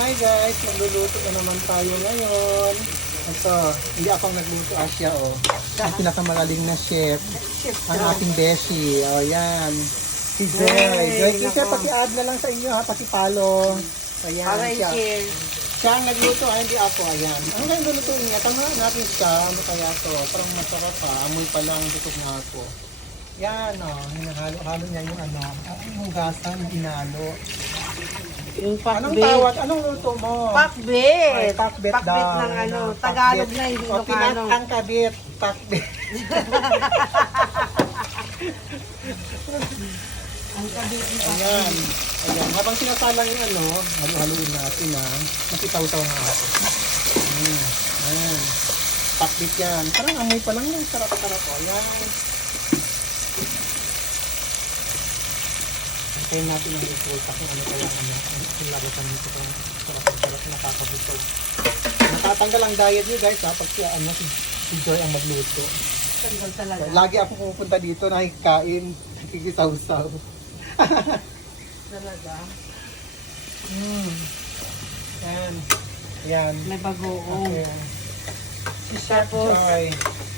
Hi guys, magluluto na naman tayo ngayon. Ito, hindi akong nagluto, Asya oh. Ang pinakamalaling na chef, ang ating beshi. O yan. Si Joy. Joy, Kisha, paki-add na lang sa inyo ha, paki-follow. Ayan, siya. Siya ang nagluto, hindi ako. Ayan. Ano kayong lulutuin niya? Tama natin siya. Ano kaya to? Parang masarap pa. Amoy pa lang, gutok na ako. Yan o, hinahalo-halo niya yung ano, ang hugasan, inalo. Yung Anong pakbet. tawag? Anong luto mo? Pakbet. Ay, pakbet daw. Pakbet ng ano, Tagalog na, hindi O, Ilocano. ang kabit. Pakbet. Ang kabit ng Ayan. Ayan. Habang sinasalang yung ano, halo-haloin natin ha. Nakitaw-taw na ako. Ayan. Pakbet yan. Parang amoy pa lang yung sarap-sarap. Ayan. Antayin natin ang resulta kung ano kaya ano. Kung lagasan nito kung sarap-sarap nakakabusog. Natatanggal ang diet niyo guys ha. Pag siya, ano, si Joy ang magluto. Tagal talaga. Lagi ako pupunta dito nakikain. Nakikisaw-saw. Talaga. Yan. Yan. May bagoong. Okay. Si Chef Tapos, Joy.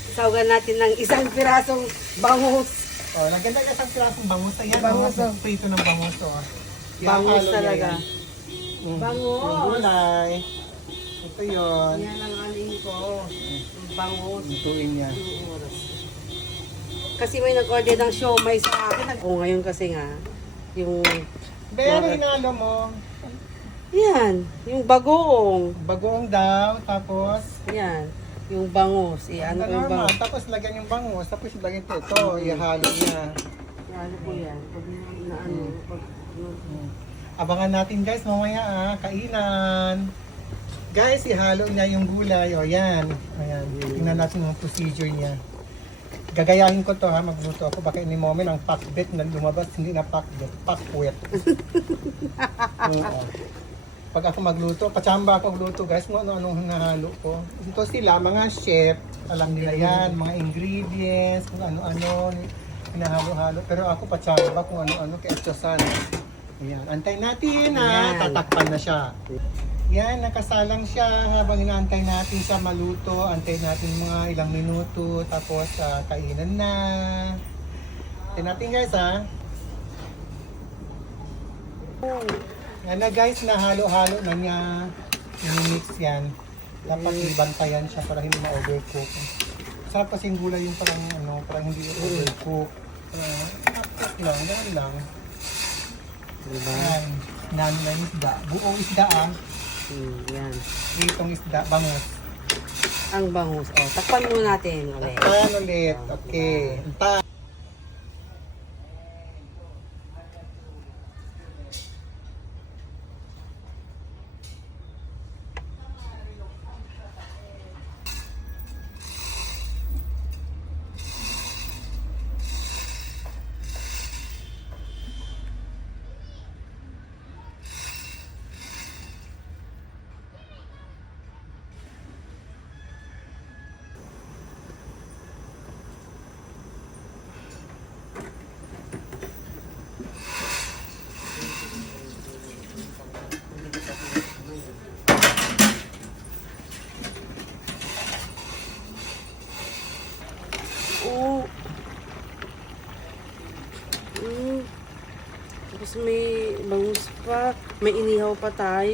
isawagan natin ng isang pirasong bangus. Oh, lagyan na isang pirasong bangus. Ayan, Bangus, bangus. Prito ng bangus. Oh. Bangus Ihahalo talaga. niya yan. Bangus. Yung gulay. Ito yun. Yan ang aling ko. Yung bangus. Lutuin niya. Yung oras. Kasi may nag-order ng siomay sa akin. O ngayon kasi nga, yung... Pero hinalo mo. Yan, yung bagoong. Bagoong daw. Tapos, Yan, yung bangus. Ano ko yung normal. bangus? Tapos lagyan yung bangus. Tapos lagyan ito. Ihalo niya. Ano po yan? Pag na ano, pag... Abangan natin guys mamaya kainan. Guys, ihalo niya yung gulay. O yan. Ayan. Tingnan natin yung procedure niya. Gagayahin ko to ha, magluto ako. Baka ni Mommy ang pakbet na lumabas, hindi na pakbet, pakpuwet. Oo. Pag ako magluto, pachamba ako magluto guys, kung ano-anong hinahalo ko. Ito sila, mga chef, alam nila yan, mga ingredients, kung ano-ano, hinahalo-halo. Pero ako pachamba kung ano-ano, kaya Diyosan. Ayan, antay natin ha, tatakpan na siya. Yan, nakasalang siya habang inaantay natin siya maluto. Antay natin mga ilang minuto. Tapos kainan na. Antay natin guys ha. Yan na guys, nahalo-halo na niya. Mix yan. Dapat ibantayan siya para hindi ma-overcook. Sarap kasi yung gulay yung parang ano, parang hindi overcook. Tapos lang, ganun lang. Diba? Yan, nano na yung isda. Buong isda Yan. Itong isda, bangus. Ang bangus. O, takpan muna natin ulit. Takpan ulit. Okay. Antay. Oo. Tapos may bangus pa. May inihaw pa tayo.